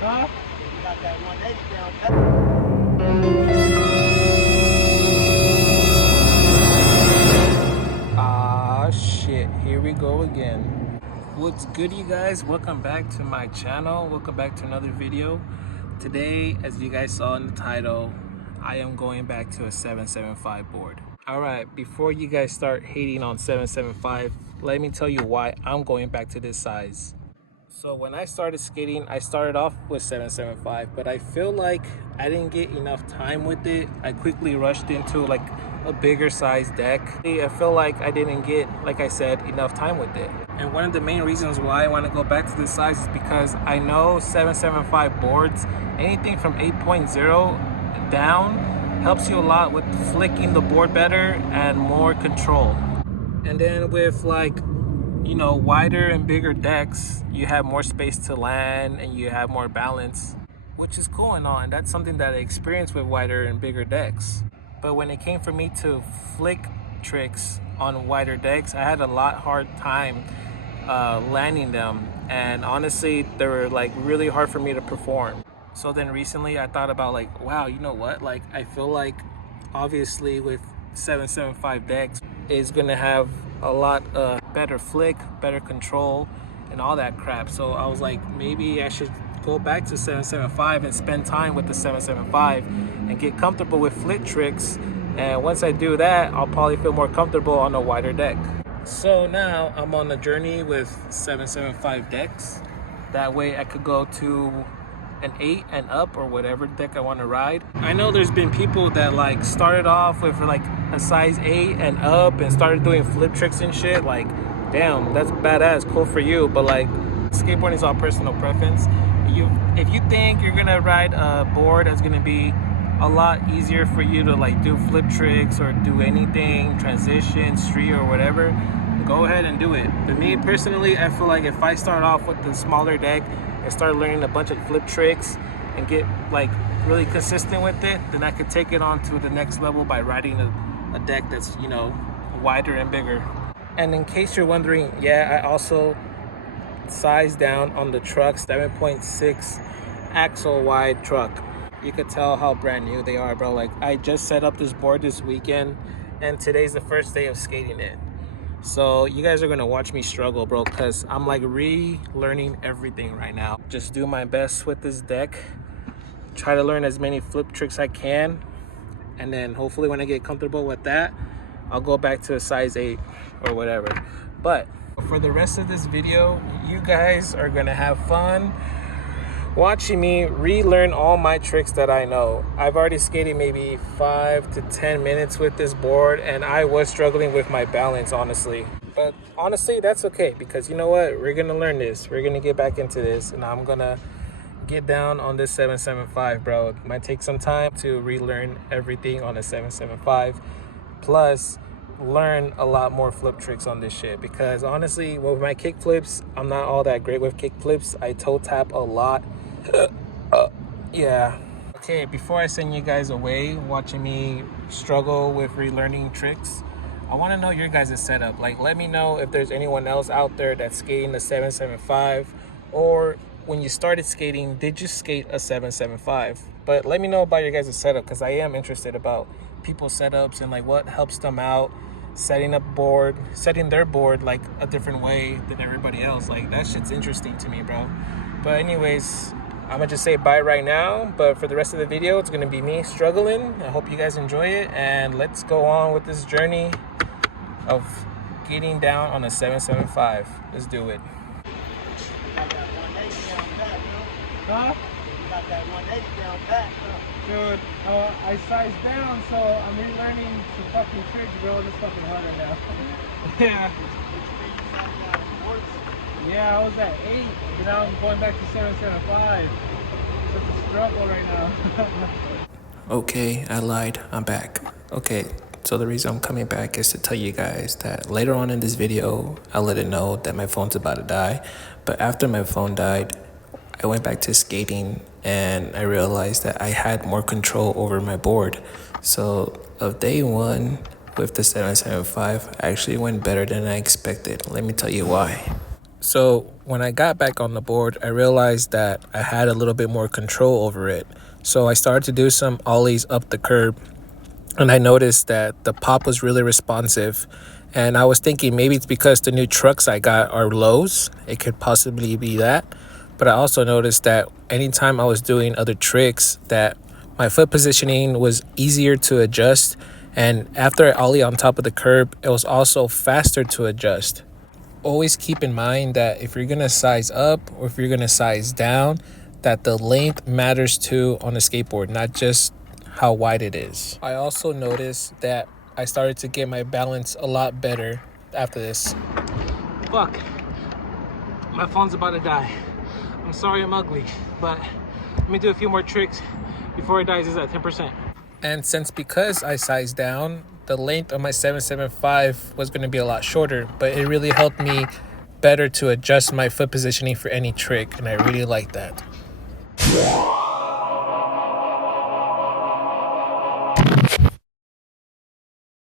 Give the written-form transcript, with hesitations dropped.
Huh? You got that 180 down pat. Ah, shit. Here we go again. What's good, you guys? Welcome back to my channel. Welcome back to another video. Today, as you guys saw in the title, I am going back to a 775 board. All right, before you guys start hating on 775, let me tell you why I'm going back to this size. So when I started skating, I started off with 775, but I feel like I didn't get enough time with it. I quickly rushed into like a bigger size deck. I feel like I didn't get, like I said, enough time with it. And one of the main reasons why I want to go back to this size is because I know 775 boards, anything from 8.0 down, helps you a lot with flicking the board better and more control. And then with like, you know, wider and bigger decks, you have more space to land and you have more balance, which is cool and all, and that's something that I experienced with wider and bigger decks. But when it came for me to flick tricks on wider decks, I had a lot hard time landing them, and honestly they were like really hard for me to perform. So then recently I thought about like, wow, you know what, like I feel like obviously with 775 decks is gonna have a lot better flick, better control, and all that crap. So I was like, maybe I should go back to 775 and spend time with the 775 and get comfortable with flick tricks. And once I do that, I'll probably feel more comfortable on a wider deck. So now I'm on a journey with 775 decks. That way I could go to an 8 and up or whatever deck I want to ride. I know there's been people that like started off with like a size 8 and up and started doing flip tricks and shit. Like, damn, that's badass, cool for you. But like, skateboarding is all personal preference. If you think you're gonna ride a board that's gonna be a lot easier for you to like do flip tricks or do anything, transition, street or whatever, go ahead and do it. But me personally, I feel like if I start off with the smaller deck and start learning a bunch of flip tricks and get like really consistent with it, then I could take it on to the next level by riding a deck that's, you know, wider and bigger. And in case you're wondering, yeah, I also sized down on the truck, 7.6 axle wide truck. You could tell how brand new they are, bro. Like, I just set up this board this weekend and today's the first day of skating it. So you guys are gonna watch me struggle, bro, because I'm like relearning everything right now. Just do my best with this deck, try to learn as many flip tricks I can, and then hopefully when I get comfortable with that, I'll go back to a size 8 or whatever. But for the rest of this video, you guys are gonna have fun watching me relearn all my tricks that I know. I've already skated maybe 5 to 10 minutes with this board and I was struggling with my balance, honestly. But honestly, that's okay, because you know what? We're gonna learn this. We're gonna get back into this, and I'm gonna get down on this 775, bro. It might take some time to relearn everything on a 775, plus learn a lot more flip tricks on this shit, because honestly with my kick flips, I'm not all that great with kick flips. I toe tap a lot. Yeah. Okay, before I send you guys away watching me struggle with relearning tricks, I want to know your guys' setup. Like, let me know if there's anyone else out there that's skating the 775, or when you started skating, did you skate a 775? But let me know about your guys' setup, because I am interested about people's setups and like what helps them out setting their board like a different way than everybody else. Like, that shit's interesting to me, bro. But anyways, I'm gonna just say bye right now, but for the rest of the video, it's gonna be me struggling. I hope you guys enjoy it, and let's go on with this journey of getting down on a 775. Let's do it. Huh? You got that 180 down pat, dude. I sized down, so I'm relearning some fucking tricks, bro. This fucking harder now. Yeah. Yeah, I was at 8, and now I'm going back to 775. It's a struggle right now. Okay, I lied. I'm back. Okay, so the reason I'm coming back is to tell you guys that later on in this video, I'll let it know that my phone's about to die. But after my phone died, I went back to skating and I realized that I had more control over my board. So of day one with the 775, I actually went better than I expected. Let me tell you why. So When I got back on the board, I realized that I had a little bit more control over it. So I started to do some ollies up the curb, and I noticed that the pop was really responsive. And I was thinking maybe it's because the new trucks I got are lows. It could possibly be that. But I also noticed that anytime I was doing other tricks, that my foot positioning was easier to adjust. And after I ollie on top of the curb, it was also faster to adjust. Always keep in mind that if you're going to size up or if you're going to size down, that the length matters too on a skateboard, not just how wide it is. I also noticed that I started to get my balance a lot better after this. Fuck. My phone's about to die. I'm sorry I'm ugly, but let me do a few more tricks before it dies. Is at 10%. And because I sized down, the length of my 775 was going to be a lot shorter, but it really helped me better to adjust my foot positioning for any trick, and I really like that.